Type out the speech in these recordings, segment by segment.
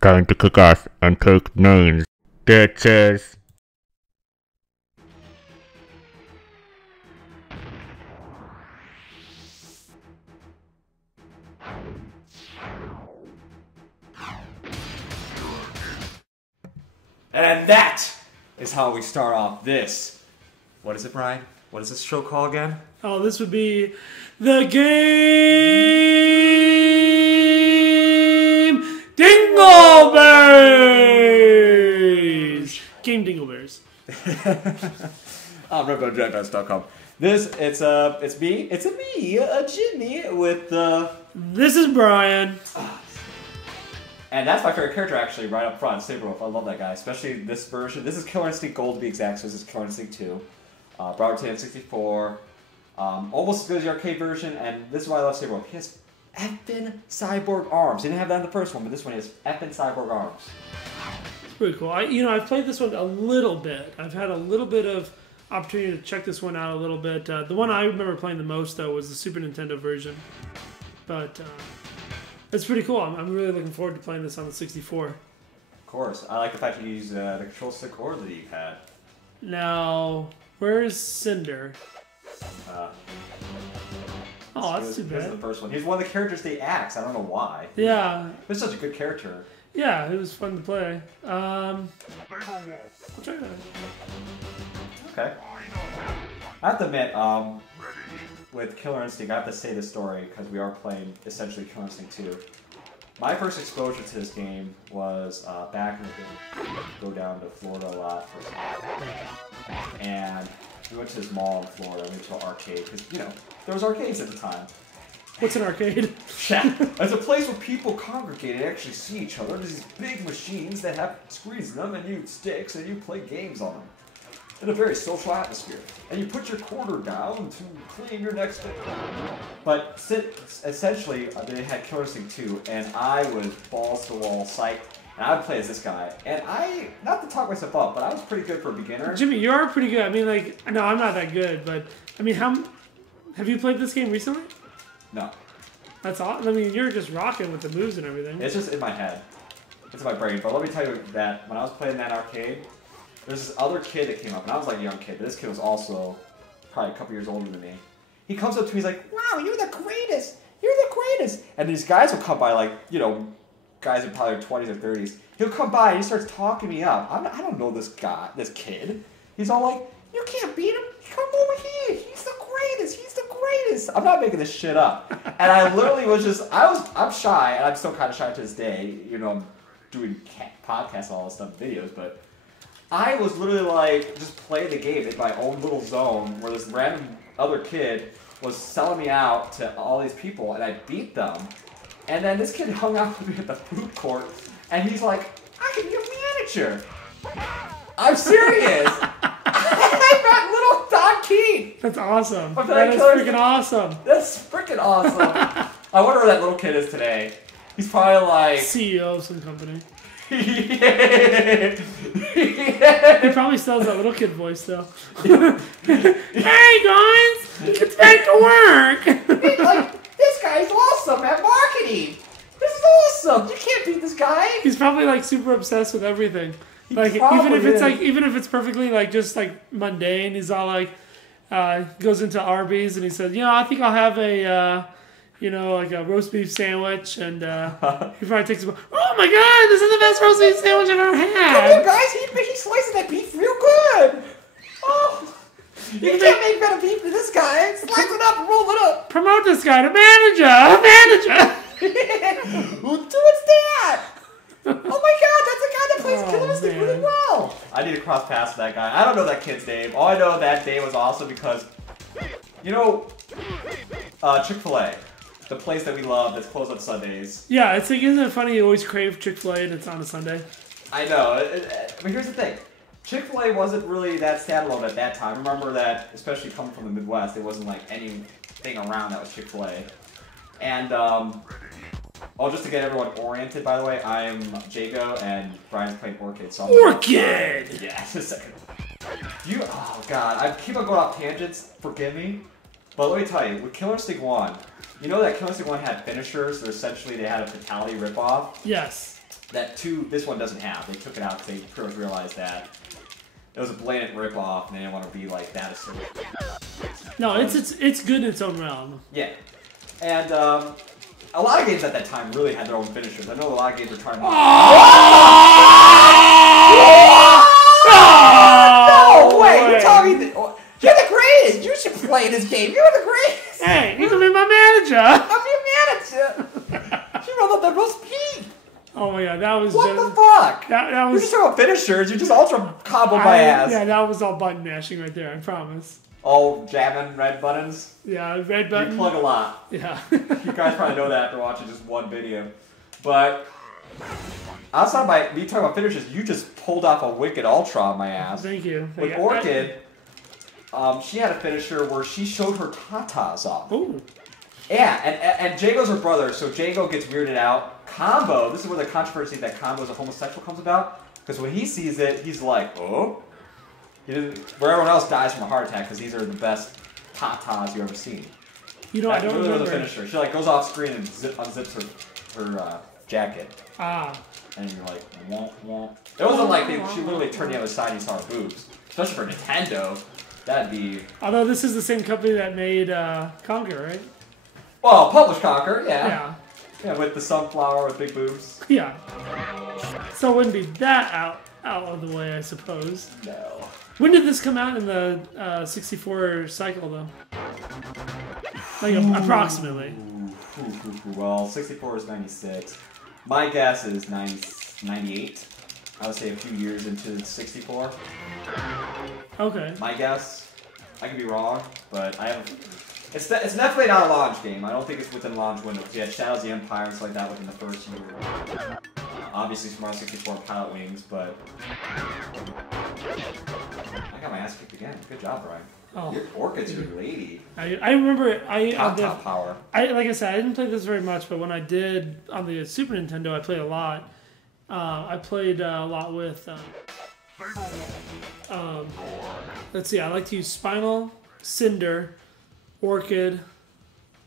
Time to kick off and take names. Bitches. And that is how we start off this. What is it, Brian? What is this show called again? Oh, this would be the game Dingleberries. Game Dingleberries. I'm RedBoneDragonBounce.com. It's me, Jimmy, with This is Brian. and that's my favorite character actually, right up front, Saberwolf. I love that guy, especially this version. This is Killer Instinct Gold to be exact, so this is Killer Instinct 2. Brought to N64. Almost as good as the arcade version, and this is why I love Saberwolf. He has effing cyborg arms. He didn't have that in the first one, but this one has effing cyborg arms. It's pretty cool. I've played this one a little bit. I've had a little bit of opportunity to check this one out a little bit. The one I remember playing the most, though, was the Super Nintendo version. But it's pretty cool. I'm really looking forward to playing this on the 64. Of course. I like the fact you use the control stick or the D-pad. Now, where is Cinder? Oh, that's too bad. This is the first one. He's one of the characters they axe. I don't know why. Yeah. He's such a good character. Yeah, it was fun to play. I'll try that. Okay. I have to admit, with Killer Instinct, I have to say this story because we are playing essentially Killer Instinct 2. My first exposure to this game was back in the day. Go down to Florida a lot for and we went to this mall in Florida. We went to an arcade because there was arcades at the time. What's an arcade? Yeah, it's a place where people congregate and actually see each other. There's these big machines that have screens in them, and you sticks and you play games on them in a very social atmosphere. And you put your quarter down to claim your next day. But essentially, they had Killer Instinct 2, and I was balls to the wall psyched. And I would play as this guy. And not to talk myself up, but I was pretty good for a beginner. Jimmy, you are pretty good. I mean, no, I'm not that good, but I mean, have you played this game recently? No. That's all. I mean, you're just rocking with the moves and everything. It's just in my head. It's in my brain. But let me tell you that when I was playing that arcade, there's this other kid that came up, and I was like a young kid, but this kid was also probably a couple years older than me. He comes up to me, he's like, "Wow, you're the greatest! You're the greatest!" And these guys will come by, guys in probably their 20s or 30s. He'll come by and he starts talking me up. I don't know this kid. He's all like, "You can't beat him. Come over here. He's the greatest. He's the greatest." I'm not making this shit up. And I literally was just, I'm shy, and I'm still kind of shy to this day. I'm doing podcasts and all this stuff, videos, but I was literally just playing the game in my own little zone where this random other kid was selling me out to all these people, and I beat them. And then this kid hung out with me at the food court, and he's like, "I can be a manager." I'm serious. I got little Don Keith. That's awesome. That is freaking awesome. That's freaking awesome. I wonder where that little kid is today. He's probably like CEO of some company. Yeah. He probably still has that little kid voice though. Hey guys, it's back to work. This guy's awesome at marketing. This is awesome. You can't beat this guy. He's probably super obsessed with everything. Even if it's perfectly just mundane, he's all goes into Arby's and he says, I think I'll have a a roast beef sandwich, and he probably takes a, "Oh my god, this is the best roast beef sandwich I've ever had." Come on, guys, he slices that beef real good. Oh, you can't make better beef than this guy. Slice it up and roll it up. Promote this guy to manager. What's that? Oh my god, that's the guy that plays Killer Instinct really well. I need to cross paths with that guy. I don't know that kid's name. All I know that day was awesome because, Chick-Fil-A. The place that we love that's closed on Sundays. Yeah, isn't it funny you always crave Chick-Fil-A and it's on a Sunday? I know. But here's the thing. Chick-Fil-A wasn't really that standalone at that time. Remember that, especially coming from the Midwest, there wasn't anything around that was Chick-Fil-A. And, just to get everyone oriented, by the way, I'm Jago and Brian's playing Orchids. So Orchid! Yeah, just a second. Oh god, I keep on going off tangents, forgive me. But let me tell you, with Killer Instinct 1, you know that Killer Instinct 1 had finishers, so essentially they had a fatality ripoff? Yes. that this one doesn't have. They took it out because they pretty much realized that it was a blatant ripoff, and they didn't want to be like that assertive. No, it's good in its own realm. Yeah, and a lot of games at that time really had their own finishers. I know a lot of games were trying to. No way! You're telling me that, you're the greatest. You should play this game. You're the greatest. Hey, you can be my manager. I'm your manager. She rolled up the roast pig. Oh my god, that was what the fuck? That was. You're just talking about finishers. You just ultra combo my ass. Yeah, that was all button mashing right there. I promise. All jamming red buttons. Yeah, red button. You plug a lot. Yeah. You guys probably know that after watching just one video, but outside by me talking about finishers, you just pulled off a wicked ultra on my ass. Thank you. With Orchid, she had a finisher where she showed her tatas off. Ooh. Yeah, and Jago's her brother, so Jago gets weirded out. Combo, this is where the controversy that Combo is a homosexual comes about, because when he sees it, he's like, oh? Where everyone else dies from a heart attack, because these are the best tatas you've ever seen. You know, I don't remember. The finisher. She like goes off screen and unzips her jacket. Ah. And you're like, womp womp. It wasn't like she literally turned the other side and you saw her boobs. Especially for Nintendo, that'd be... Although this is the same company that made Conker, right? Well, published Conker, yeah. Yeah. Yeah, with the sunflower with big boobs. Yeah. So it wouldn't be that out of the way, I suppose. No. When did this come out in the 64 cycle, though? Like, approximately. Well, 64 is 96. My guess is 98. I would say a few years into 64. Okay. My guess. I could be wrong, but I have... It's definitely not a launch game. I don't think it's within launch window. You had Shadows of the Empire and stuff like that within the first year. Obviously, Smart 64 Pilot Wings, but... I got my ass kicked again. Good job, Brian. Oh. Your Orchids, your lady. I remember Top power. Like I said, I didn't play this very much, but when I did on the Super Nintendo, I played a lot. I played a lot with. Let's see. I like to use Spinal, Cinder, Orchid,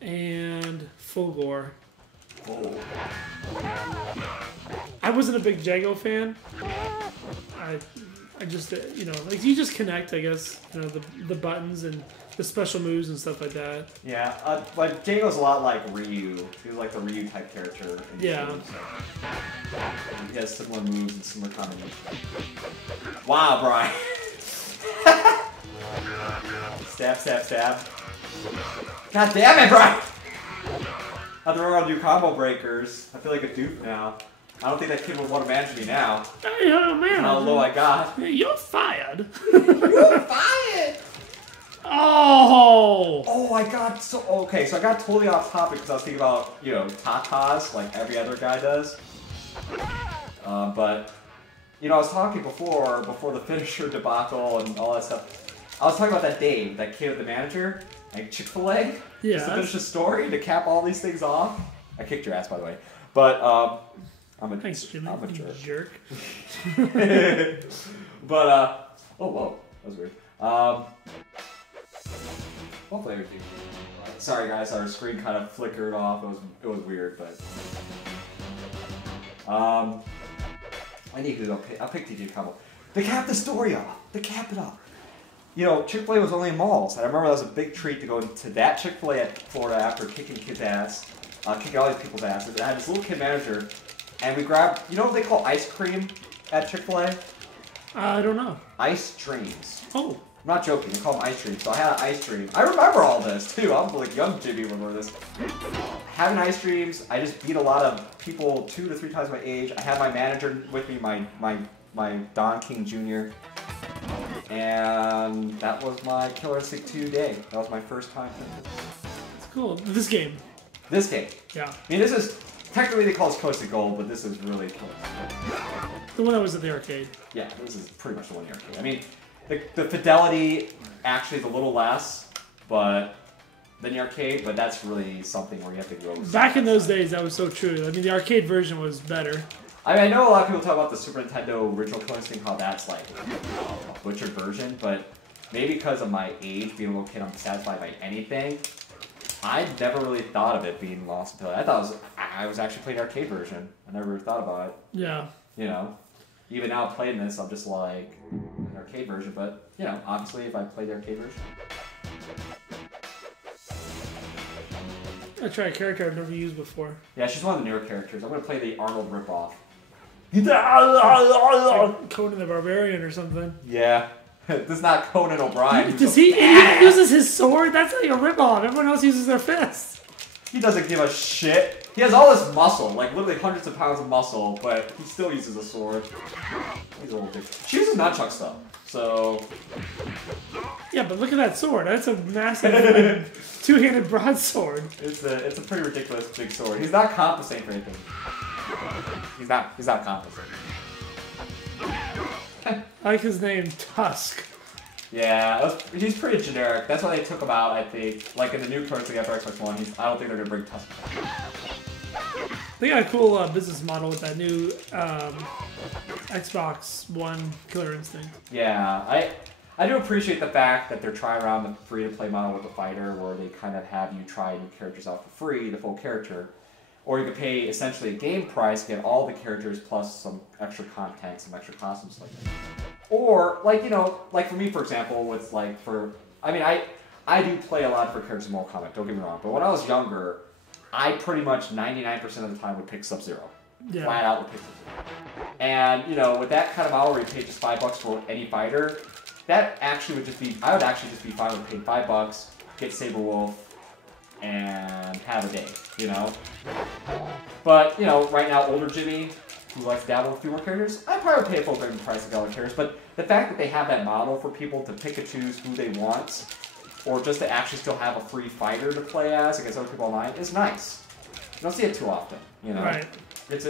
and Fulgore. Oh. I wasn't a big Jago fan. I just, you know, like you just connect, I guess, you know, the buttons and the special moves and stuff like that. Yeah, like Jago's a lot like Ryu. He was like the Ryu type character. In yeah. The game, so. He has similar moves and similar combinations. Wow, Brian. Stab, stab, stab. God damn it, Brian! I have to remember how to do combo breakers. I feel like a dupe now. I don't think that kid would want to manage me now. Hey, oh man. How low I got. You're fired. You're fired! Oh! Oh, I got so... Okay, so I got totally off topic because I was thinking about, you know, tatas like every other guy does. But, you know, I was talking before the finisher debacle and all that stuff. I was talking about that Dave, that kid with the manager, like Chick-Fil-A. Yeah. Just to finish the story, to cap all these things off. I kicked your ass, by the way. But, Thanks, Jimmy. I'm a jerk. But, oh, whoa. That was weird. What flavor do you? Sorry, guys. Our screen kind of flickered off. It was weird, but... I need to go pick... I'll pick TJ Combo. To cap the story off. To cap it off. You know, Chick-fil-A was only in malls. And I remember that was a big treat to go to that Chick-fil-A at Florida after kicking kids' ass. Kicking all these people's asses. I had this little kid manager... And we grabbed, you know what they call ice cream at Chick-fil-A? I don't know. Ice dreams. Oh. I'm not joking, they call them ice dreams. So I had an ice dream. I remember all this, too. I'm like young Jimmy remember this. Having ice dreams, I just beat a lot of people 2 to 3 times my age. I had my manager with me, my Don King Jr. And that was my Killer Instinct 2 day. That was my first time. It's cool. This game. This game. Yeah. I mean, this is... Technically, they call this Coast to Gold, but this is really Coast to Gold. The one that was at the arcade. Yeah, this is pretty much the one in the arcade. I mean, the fidelity actually is a little less, but than the arcade, but that's really something where you have to go. Back in those days, that was so true. I mean, the arcade version was better. I mean, I know a lot of people talk about the Super Nintendo original Killer Instinct, how that's like a butchered version, but maybe because of my age, being a little kid, I'm satisfied by anything. I never really thought of it being lost until I thought I was actually playing the arcade version. I never really thought about it. Yeah. You know, even now playing this, I'm just like an arcade version. But you know, obviously, if I play the arcade version, I try a character I've never used before. yeah, she's one of the newer characters. I'm gonna play the Arnold ripoff. Like Conan the Barbarian or something. Yeah, this is not Conan O'Brien. Does he uses his sword? That's like a ripoff. Everyone else uses their fists. He doesn't give a shit. He has all this muscle, like literally hundreds of pounds of muscle, but he still uses a sword. He's a little dick. She uses nunchucks though, so. Yeah, but look at that sword. That's a massive two-handed broadsword. It's a pretty ridiculous big sword. He's not compensating for anything. He's not compensating. I like his name, Tusk. Yeah, he's pretty generic. That's why they took him out, I think. Like in the new currency after Xbox One, I don't think they're gonna bring Tusk back. They got a cool business model with that new Xbox One Killer Instinct. Yeah, I do appreciate the fact that they're trying around the free-to-play model with the fighter, where they kind of have you try new characters out for free, the full character. Or you could pay essentially a game price, get all the characters plus some extra content, some extra costumes like that. Or, like, you know, like for me, for example, it's like I mean, I do play a lot for characters in Mortal Kombat, don't get me wrong, but when I was younger, I pretty much 99% of the time would pick Sub-Zero. Yeah. Flat out would pick Sub-Zero. And, you know, with that kind of model where you pay just $5 for any fighter, that actually would just be, I would actually just be fine with paying $5, get Saberwolf, and have a day, you know? But, you know, right now, older Jimmy, who likes to dabble with a few more characters, I'd probably pay a full price of other characters, but the fact that they have that model for people to pick and choose who they want, or just to actually still have a free fighter to play as against other people online, is nice. You don't see it too often, you know? Right. It's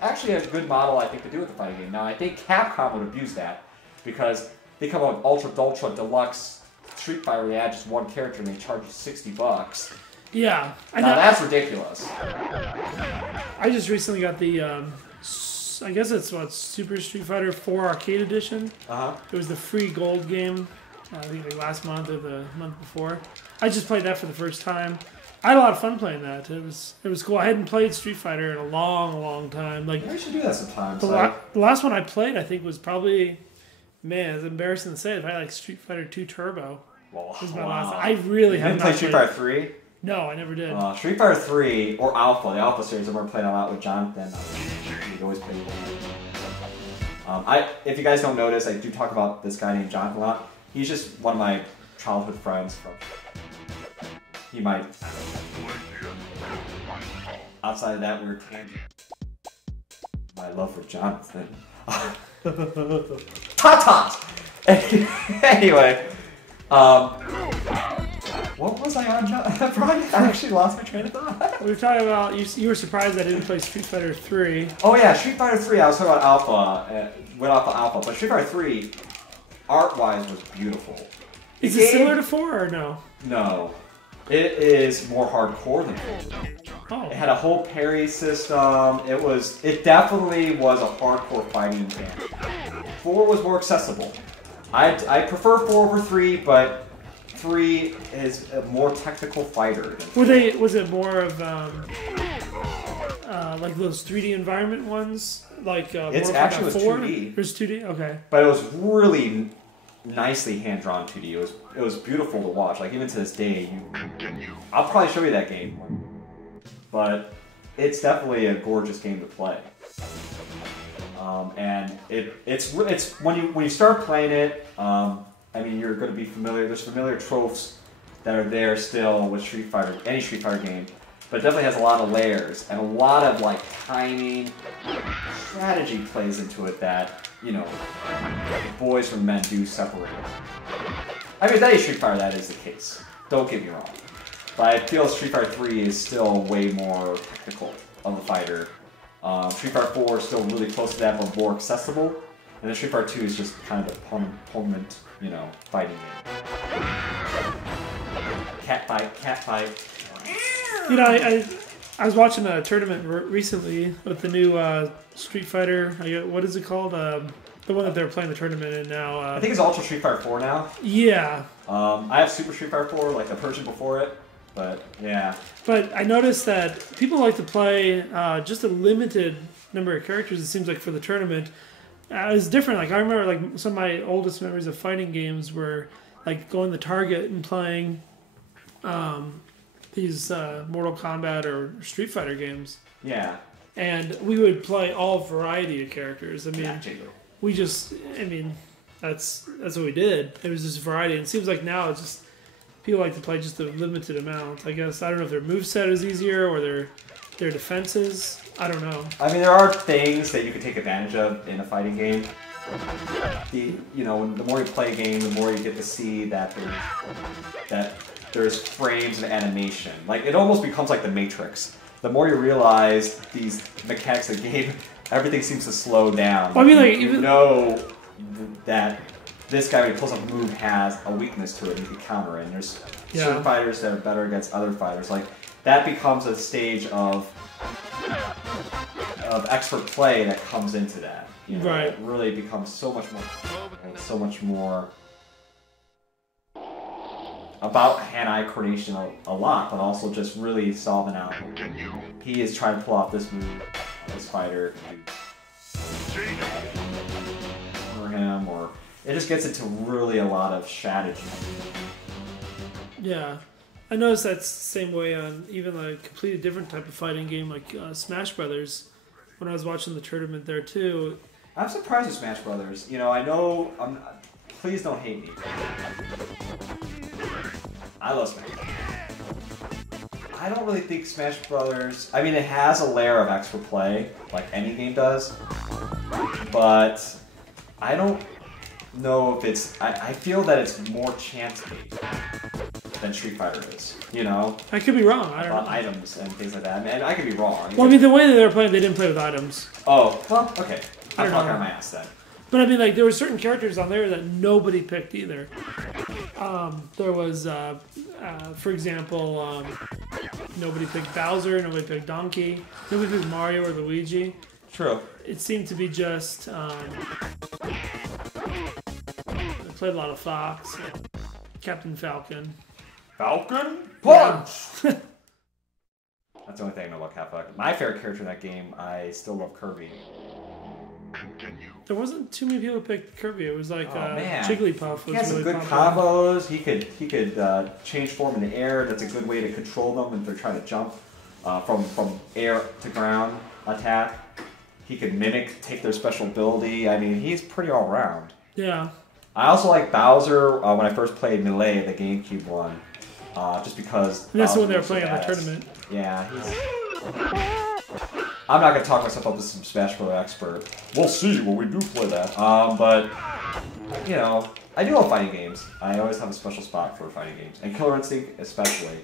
actually a good model, I think, to do with the fighting game. Now, I think Capcom would abuse that, because they come out with Ultra Deluxe Street Fighter where they add just one character and they charge you $60. Yeah. Now that's ridiculous. I just recently got the, I guess it's Super Street Fighter 4 Arcade Edition. It was the free gold game, I think like last month or the month before. I just played that for the first time. I had a lot of fun playing that. It was cool. I hadn't played Street Fighter in a long time. Like, I should do that sometimes. The last one I played, I think, was probably, man, it's embarrassing to say it, I like Street Fighter 2 Turbo. Well, was my last. I really haven't played Street Fighter 3? No, I never did. Street Fighter 3 or Alpha, the Alpha series, I remember playing a lot with Jonathan. We always played with him. If you guys don't notice, I do talk about this guy named Jonathan a lot. He's just one of my childhood friends from. He might. Outside of that, we were tangent. My love for Jonathan. Tatas! Anyway. What was I on, Brian? I actually lost my train of thought. We were talking about, you were surprised I didn't play Street Fighter 3. Oh yeah, Street Fighter 3, I was talking about Alpha, went off of Alpha, but Street Fighter 3, art-wise, was beautiful. Is it similar to 4 or no? No. It is more hardcore than 4. Oh. It had a whole parry system. It definitely was a hardcore fighting game. 4 was more accessible. I prefer 4 over 3, but 3 is a more technical fighter. Was it more of like those 3D environment ones? Like it's actually was 4? 2D. It was 2D, okay. But it was really nicely hand-drawn 2D. It was beautiful to watch. Like even to this day, I'll probably show you that game. But it's definitely a gorgeous game to play. And it's when you start playing it, I mean you're going to be familiar. There's familiar tropes that are there still with Street Fighter, any Street Fighter game, but it definitely has a lot of layers and a lot of like timing, strategy plays into it that the boys from men do separate. I mean, with any Street Fighter that is the case. Don't get me wrong, but I feel Street Fighter 3 is still way more technical of a fighter. Street Fighter 4 is still really close to that, but more accessible. And then Street Fighter 2 is just kind of a opponent, fighting game. Cat fight. I was watching a tournament recently with the new Street Fighter. What is it called? The one that they're playing the tournament in now. I think it's Ultra Street Fighter 4 now. Yeah. I have Super Street Fighter 4, like the version before it. But yeah. But I noticed that people like to play just a limited number of characters. It seems like for the tournament, it's different. Like I remember, like some of my oldest memories of fighting games were like going to Target and playing these Mortal Kombat or Street Fighter games. Yeah. And we would play all variety of characters. I mean, that's what we did. It was just variety. And it seems like now it's just people like to play just a limited amount. I guess I don't know if their moveset is easier or their defenses. I don't know. I mean, there are things that you can take advantage of in a fighting game. The more you play a game, the more you get to see that there's frames and animation. Like it almost becomes like the Matrix. The more you realize these mechanics of the game, everything seems to slow down. Well, I mean, like you know that this guy, when he pulls up a move, has a weakness to it, and you can counter it. And there's certain fighters that are better against other fighters. Like that becomes a stage of expert play that comes into that. You know, right. It really becomes so much more about hand-eye coordination a lot, but also just really solving out. He is trying to pull off this move, this fighter, for him, or it just gets into really a lot of strategy. Yeah. I noticed that's the same way on even a completely different type of fighting game like Smash Brothers. When I was watching the tournament there too. I'm surprised with Smash Brothers. You know, I know. Please don't hate me. I love Smash. I don't really think Smash Brothers. I mean, it has a layer of extra play, like any game does. But I don't know if it's. I feel that it's more chance-based than Street Fighter is, you know? I could be wrong. I don't know. Items and things like that. And I could be wrong. Well, I mean, the way that they were playing, they didn't play with items. Oh, well, okay. I'm talking on my ass then. But I mean, like, there were certain characters on there that nobody picked either. There was, for example, nobody picked Bowser, nobody picked Donkey, nobody picked Mario or Luigi. True. It seemed to be just, I played a lot of Fox, Captain Falcon. Falcon Punch! Yeah. That's the only thing I know about Cat Falcon. My favorite character in that game, I still love Kirby. Continue. There wasn't too many people who picked Kirby. It was like Jigglypuff. He has some good combos. He could change form in the air. That's a good way to control them if they're trying to jump from air to ground attack. He could mimic, take their special ability. I mean, he's pretty all around. Yeah. I also like Bowser when I first played Melee, the GameCube one. Just because. And that's the one they were playing in the tournament. Yeah, I'm not going to talk myself up as some Smash Bros. Expert. We'll see when we do play that. But, you know, I do love fighting games. I always have a special spot for fighting games. And Killer Instinct especially.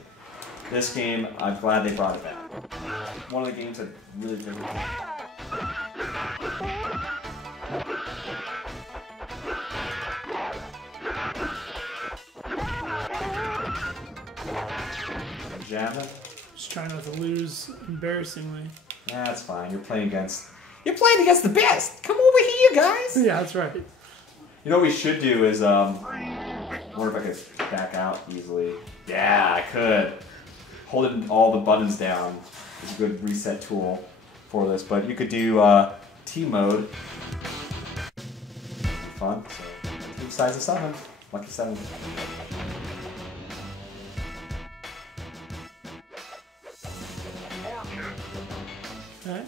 This game, I'm glad they brought it back. One of the games that really did it. Jamming. Just trying not to lose embarrassingly. Yeah, that's fine. You're playing against the best. Come over here, guys. Yeah, that's right. You know what we should do is I wonder if I could back out easily. Yeah, I could. Holding all the buttons down is a good reset tool for this. But you could do T mode. Fun. So team size of 7. Lucky 7. Alright.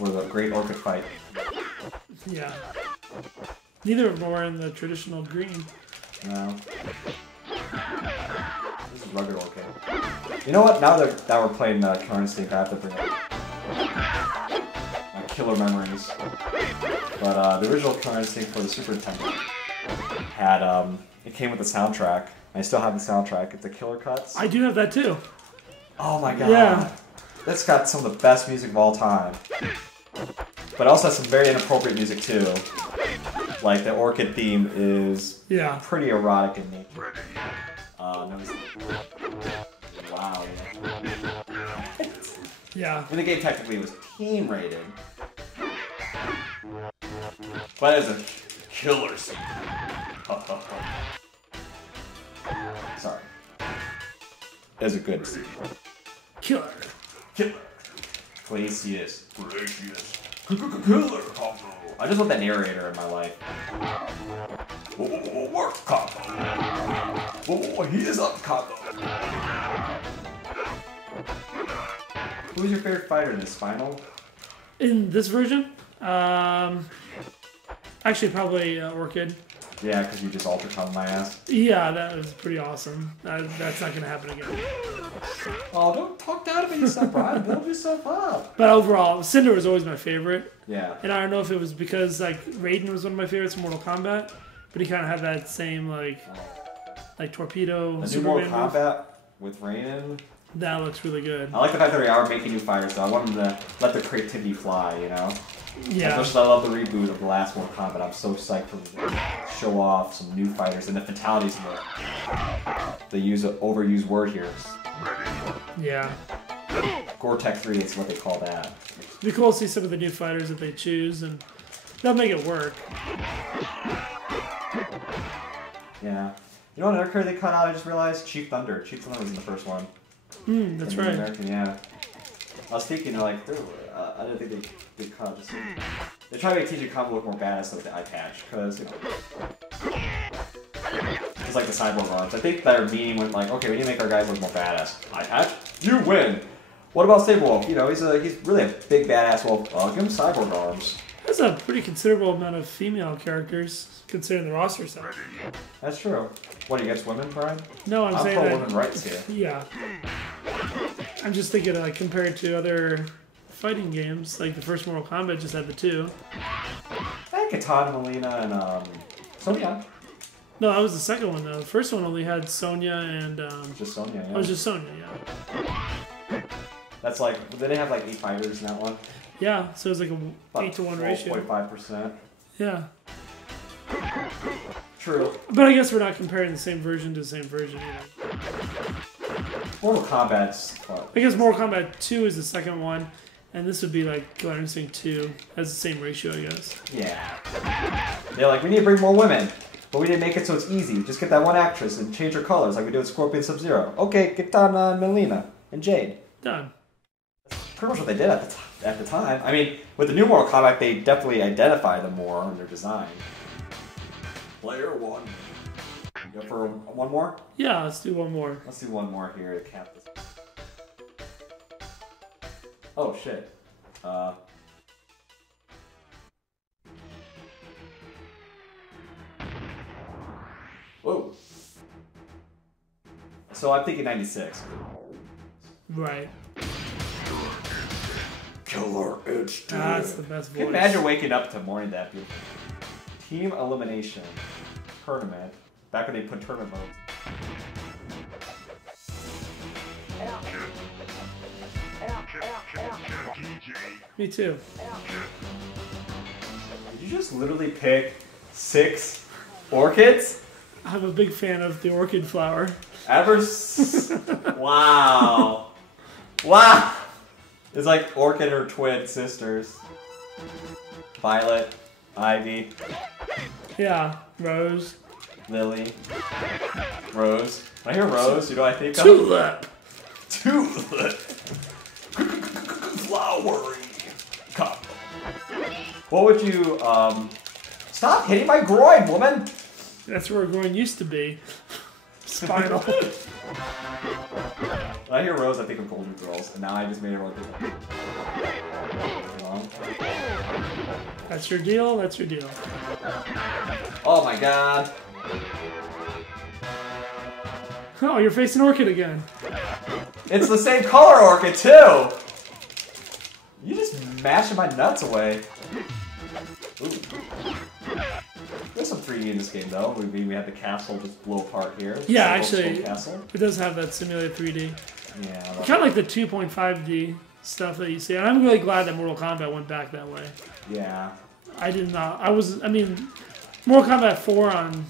Was a great orchid fight. Yeah. Neither of them were in the traditional green. No. This is rugged Orchid. You know what? Now that we're playing Killer Instinct, I have to bring up my killer memories. But the original Killer Instinct for the Super Nintendo had it came with the soundtrack. I still have the soundtrack. It's the Killer Cuts. I do have that too. Oh my god. Yeah. That's got some of the best music of all time. But it also has some very inappropriate music too. Like the Orchid theme is pretty erotic in nature. Wow. Yeah. And the game technically was teen rated. But it's a killer scene. Sorry. It's a good scene. Killer. Killer. Glacius. Glacius. Killer combo. I just want that narrator in my life. Work combo. He is up combo. Who's your favorite fighter in this final? In this version? Actually, probably Orchid. Yeah, because you just ultra combo my ass. Yeah, that was pretty awesome. That's not going to happen again. Oh, don't talk down about yourself, Brian. Build yourself up. But overall, Cinder was always my favorite. Yeah. And I don't know if it was because like Raiden was one of my favorites in Mortal Kombat, but he kind of had that same like torpedo. The new Mortal Kombat with Raiden. That looks really good. I like the fact that they are making new fighters, though. I want them to let the creativity fly, you know? Yeah. Especially I love the reboot of the last Mortal Kombat. I'm so psyched for them to show off some new fighters and the fatalities in they use an overused word here. Yeah. Gore-Tech 3 is what they call that. It'd be cool to see some of the new fighters that they choose, and they'll make it work. Yeah. You know what another character they cut out, I just realized? Chief Thunder. Chief Thunder was in the first one. That's right. American, yeah. I was thinking, like, I didn't think they cut out just... They try to make TJ Combo look more badass with the eye patch, because, you know... It's like the cyborg arms. I think their meaning went like, okay, we need to make our guys look more badass. Eye patch? You win! What about Saberwolf? You know, he's really a big badass wolf. Give him cyborg arms. There's a pretty considerable amount of female characters, considering the roster size. That's true. What, are you against women, Brian? No, I'm saying pro that... women's rights here. Yeah. I'm just thinking, like, compared to other fighting games, like the first Mortal Kombat just had the two. I think Katana, Melina, and, Sonya. No, that was the second one, though. The first one only had Sonya and, Just Sonya, yeah. Oh, it was just Sonya, yeah. That's like, they didn't have like 8 fighters in that one. Yeah, so it was like a 8-to-1 ratio. 12.5%. Yeah. True. But I guess we're not comparing the same version to the same version either. Mortal Kombat's fun. I guess Mortal Kombat 2 is the second one, and this would be like Killer Instinct 2. Has the same ratio, I guess. Yeah. They're like, we need to bring more women. But we didn't make it so it's easy. Just get that one actress and change her colors like we did with Scorpion Sub-Zero. Okay, Kitana and Melina and Jade. Done. Pretty much what they did at the time. I mean, with the new Mortal Kombat, they definitely identify them more in their design. Player 1. You go for one more? Yeah, let's do one more. Let's do one more here to cap this. Oh, shit. Whoa. So I'm thinking 96. Right. Killer Instinct. That's the best voice. Can you imagine waking up to morning that beautiful? Team Elimination Tournament. Back when they put tournament modes. Me too. Did you just literally pick 6 orchids? I'm a big fan of the orchid flower. Wow. Wow. It's like Orchid or twin sisters. Violet, Ivy, Yeah, Rose. Lily, Rose. When I hear Rose, you know what I think of? Tulip. Tulip. Flowery. Cup. What would you, Stop hitting my groin, woman! That's where groin used to be. Spinal. When I hear Rose, I think of Golden Girls, and now I just made everyone think of That's your deal, that's your deal. Oh my god. Oh, you're facing Orchid again. It's the same color Orchid, too! You just mashing my nuts away. Ooh. There's some 3D in this game, though. We have the castle just blow apart here. Yeah, actually, castle. It does have that simulated 3D. Yeah. Kind of like the 2.5D stuff that you see. And I'm really glad that Mortal Kombat went back that way. Yeah. I did not. I mean, Mortal Kombat 4 on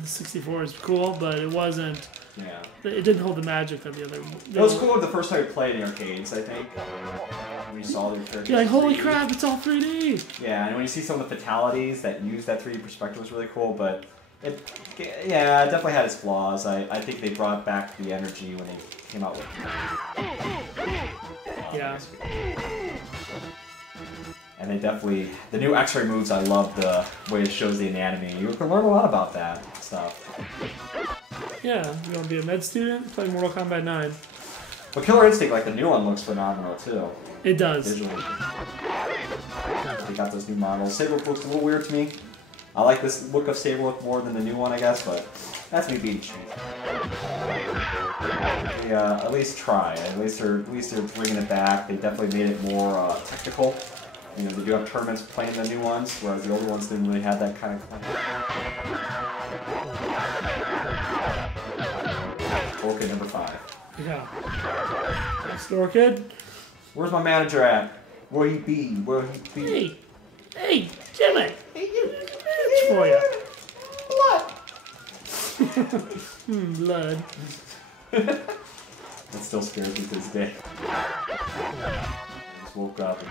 the 64 is cool, but it wasn't. Yeah. It didn't hold the magic that the other. It was cool the first time you played in arcades, I think. When you saw the characters. You're like, holy crap, it's all 3D! Yeah, and when you see some of the fatalities that use that 3D perspective, was really cool, but it definitely had its flaws. I think they brought back the energy when they came out with Yeah. And they definitely, the new X-ray moves, I love the way it shows the anatomy. You can learn a lot about that stuff. Yeah, you want to be a med student? Play Mortal Kombat 9. But Killer Instinct, like the new one, looks phenomenal too. It does. Visually. They got those new models. Saberwolf looks a little weird to me. I like this look of Saberwolf more than the new one, I guess, but that's me being cheap. Yeah, at least try. At least they're bringing it back. They definitely made it more technical. You know, they do have tournaments playing the new ones, whereas the older ones didn't really have that kind of. Orchid number 5. Yeah. Next Orchid. Where's my manager at? Where he be? Where he be? Hey, Jimmy. Hey, it's for you. Blood. Blood. That still scares me to this day. I just woke up and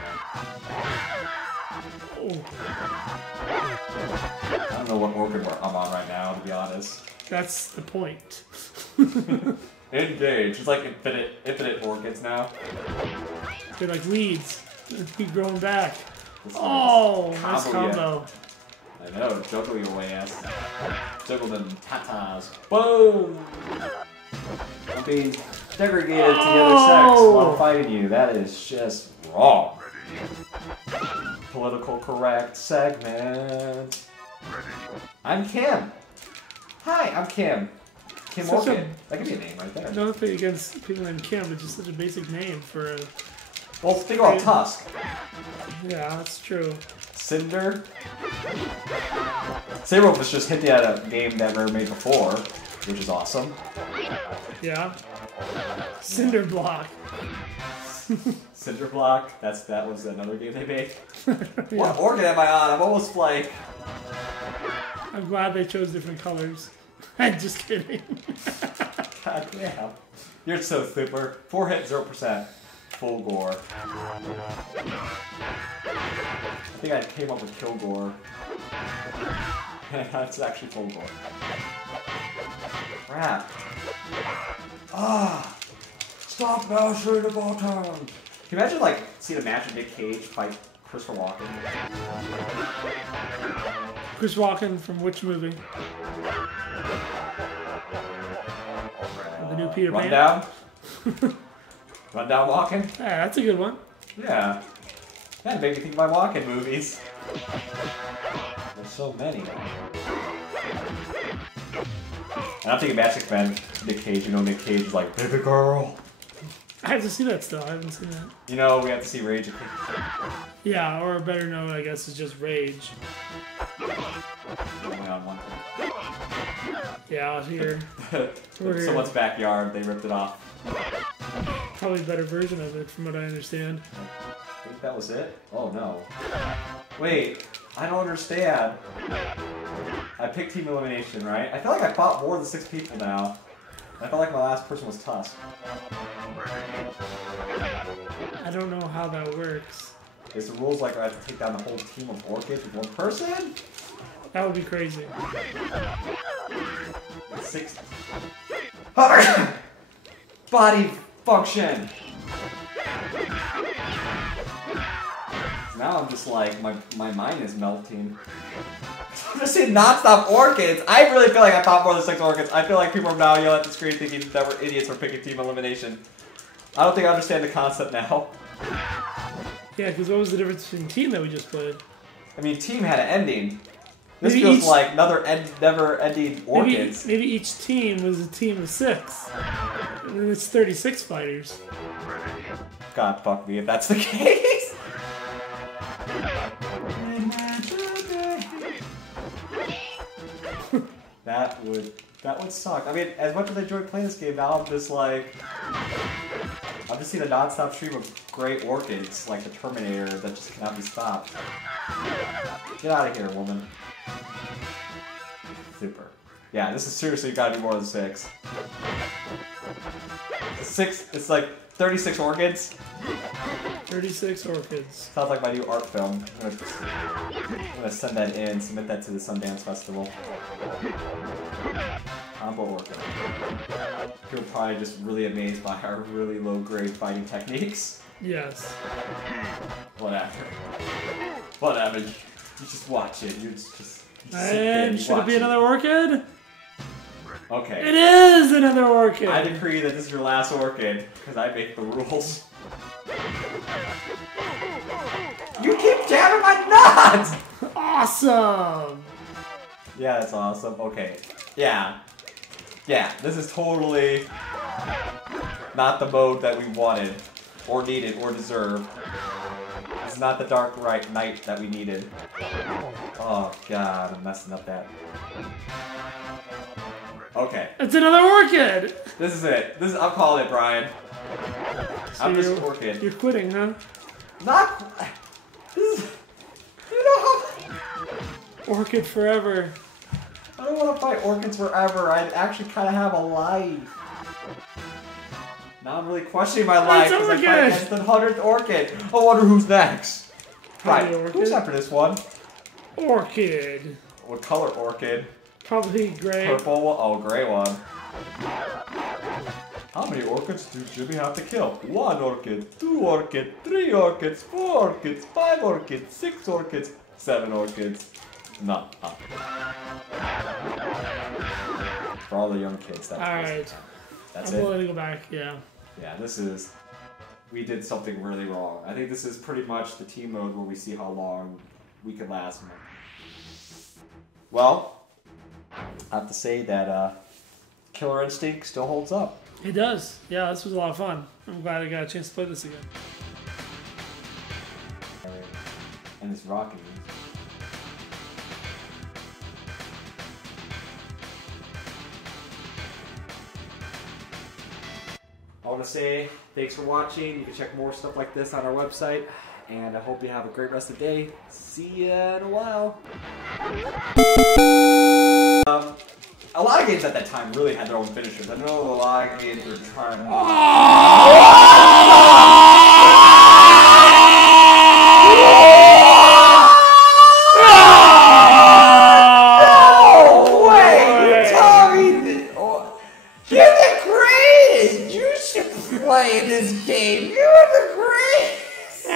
Oh. I don't know what orchid I'm on right now, to be honest. That's the point. Engage. It's like infinite orchids now. They're like weeds. They keep growing back. Oh, nice combo. I know, juggle your way ass. Juggle them tatas. Boom! I'm being segregated to the other sex while fighting you. That is just wrong. Political correct segment. I'm Kim. Hi, I'm Kim. Kim Orchid. That could be a name right there. Nothing against people named Kim, but just such a basic name for a... Well, think about Tusk. Yeah, that's true. Cinder. Saberwolf was just hinting at a game that Rare made before, which is awesome. Yeah. Cinder Block. Cinder Block. That was another game they made. Yeah. What orchid am I on? I'm almost like... I'm glad they chose different colors. I'm just kidding. God damn. You're so super. 4 hit, 0%. Full gore. I think I came up with Kilgore. That's actually full gore. Crap. Ah! Stop mashing the button! Can you imagine, like, seeing a match of Nick Cage fight Christopher Walken? Chris Walken from which movie? The new Peter Pan? Rundown? Rundown Walken? Yeah, that's a good one. Yeah. That made me think of my Walken movies. There's so many. And I'm thinking Magic Man, Nick Cage. You know, Nick Cage is like, baby girl. I have to see that still. I haven't seen that. You know, we have to see Rage. Yeah, or better known, I guess, is just Rage. Only on one. Yeah, out here. We're Someone's backyard, they ripped it off. probably a better version of it, from what I understand. I think that was it? Oh no. Wait, I don't understand. I picked Team Elimination, right? I feel like I fought more than 6 people now. I felt like my last person was Tusk. I don't know how that works. Is the rules like I have to take down the whole team of Orchids with 1 person? That would be crazy. 6. Body function! Now I'm just like, my mind is melting. I'm just saying non-stop Orchids. I really feel like I fought more than 6 Orchids. I feel like people are now yelling at the screen thinking that we're idiots for picking Team Elimination. I don't think I understand the concept now. Yeah, because what was the difference between Team that we just played? I mean, Team had an ending. This Maybe feels each- like never-ending Orchids. Maybe each team was a team of 6. And then it's 36 fighters. God fuck me if that's the case. That would suck. I mean, as much as I enjoy playing this game, now I'm just seeing a non-stop stream of great Orchids, like the Terminator, that just cannot be stopped. Get out of here, woman. Super. Yeah, this is seriously gotta be more than 6. 6, it's like 36 Orchids. 36 Orchids. Sounds like my new art film. I'm gonna send that in, submit that to the Sundance Festival. Combo Orchid. People are probably just really amazed by our really low-grade fighting techniques. Yes. Whatever. Whatever. You just watch it. You just sit there And and should it watch be another Orchid? Okay. It is another Orchid! I decree that this is your last Orchid, because I make the rules. You keep jamming my nuts! Awesome! Yeah, that's awesome. Okay. Yeah. Yeah, this is totally not the mode that we wanted, or needed, or deserved. It's not the Dark Knight that we needed. Oh god, I'm messing up that. Okay. It's another Orchid! This is it. I'm calling it, Brian. So I'm just Orchid. You're quitting, huh? Not. This is. You know how. Orchid forever. I don't want to fight Orchids forever. I actually kind of have a life. Now I'm really questioning my life because I fight against the 100th Orchid. I wonder who's next. Right. Who's after this one? Orchid. What color Orchid? Probably gray. Purple one? Oh, gray one. How many Orchids do Jimmy have to kill? 1 Orchid, 2 Orchids, 3 Orchids, 4 Orchids, 5 Orchids, 6 Orchids, 7 Orchids. No. For all the young kids, that's Alright. That's I'm it. willing to go back, yeah. Yeah, this is. We did something really wrong. I think this is pretty much the team mode where we see how long we could last. Well, I have to say that Killer Instinct still holds up. It does. Yeah, this was a lot of fun. I'm glad I got a chance to play this again. And it's rocking. I want to say thanks for watching. You can check more stuff like this on our website. And I hope you have a great rest of the day. See ya in a while. A lot of games at that time really had their own finishers. I know a lot of games were trying. Oh, wait! You're telling me that. Oh, you're the greatest! You should play this game! You're the greatest!